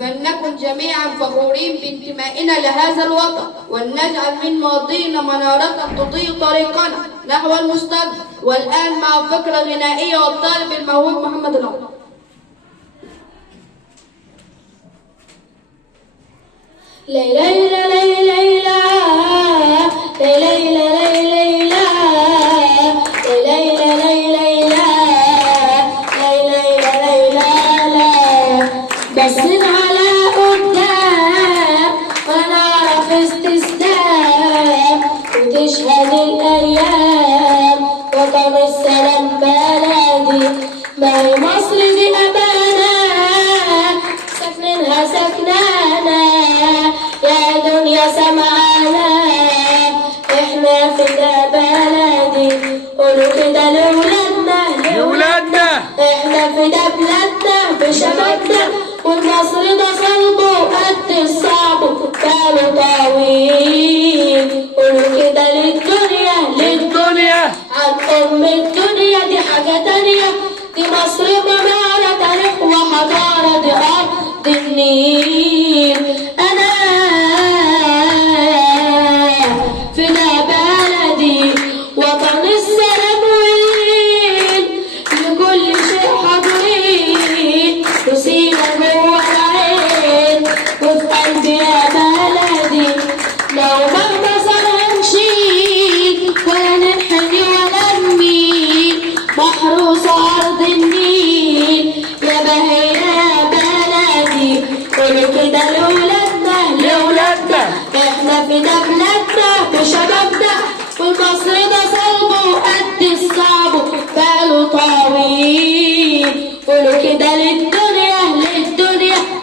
فلنكن جميعا فخورين بانتمائنا لهذا الوطن، ولنجعل من ماضينا منارة تضيء طريقنا نحو المستقبل. والآن مع الفقرة الغنائية والطالب الموهوب محمد العمر. ليلى ليلى ليلى بصيت على قدام وانا اعرف استسلام، وتشهد الايام وطن السلام بلدي. ما هي مصر دي امانه ساكنينها سكنانا، يا دنيا سمعانا احنا في ده بلدي. قولوا كده لولادنا لولادنا احنا في ده بلادنا بشبابنا، والمصر ده صلبه قد الصعب باله طويل. قولوا كده للدنيا للدنيا عن ام الدنيا، دي حاجه تانيه، دي مصر مناره تاريخ وحضاره، دي ارض النيل. انا في ده بلدي وطن السلام والليل، لكل شيء حاضرين وسينا جوه العين وفي قلبي يا بلدي. لو مهما صار هنشيل ولا ننحني ولا نميل، محروسة أرض النيل يا بهي يا بلدي. قولوا كده لولادنا لولادنا احنا في ده بلادنا بشبابنا، والمصر ده صلبه قد الصعب باله طويل. قولوا كده للدنيا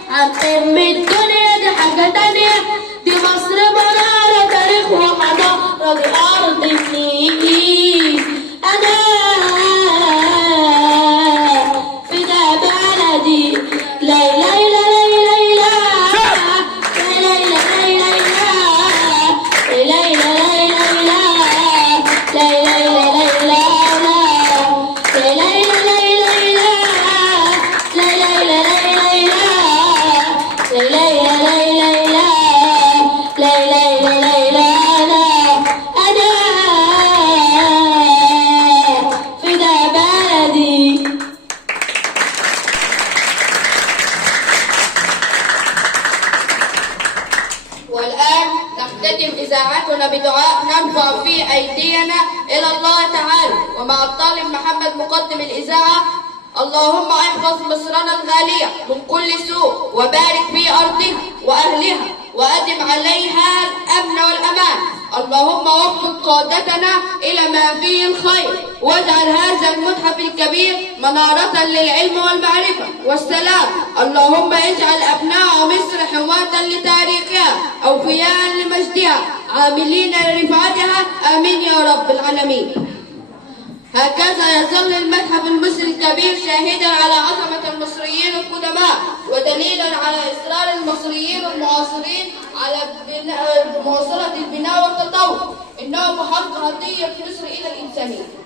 عن ام الدنيا، دي حاجه تانيه، دي مصر مناره تاريخ وحضاره، دي ارض النيل. انا في ده بلدي. ليلى والآن نختتم إذاعتنا بدعاء نرفع فيه أيدينا إلى الله تعالى، ومع الطالب محمد مقدم الإذاعة: اللهم احفظ مصرنا الغالية من كل سوء، وبارك في أرضها وأهلها، وأدم عليها الأمن والأمان. اللهم وفق قادتنا إلى ما فيه الخير، واجعل هذا المتحف الكبير منارة للعلم والمعرفة والسلام. اللهم اجعل أبناء مصر حماة لتاريخها، أوفياء لمجدها، عاملين لرفعتها. آمين يا رب العالمين. هكذا يظل المتحف المصري الكبير شاهدا على عظمة المصريين القدماء، ودليلا على إصرار المصريين المعاصرين على مواصلة البناء والتطور. إنه محط هدية مصر إلى الإنسانية.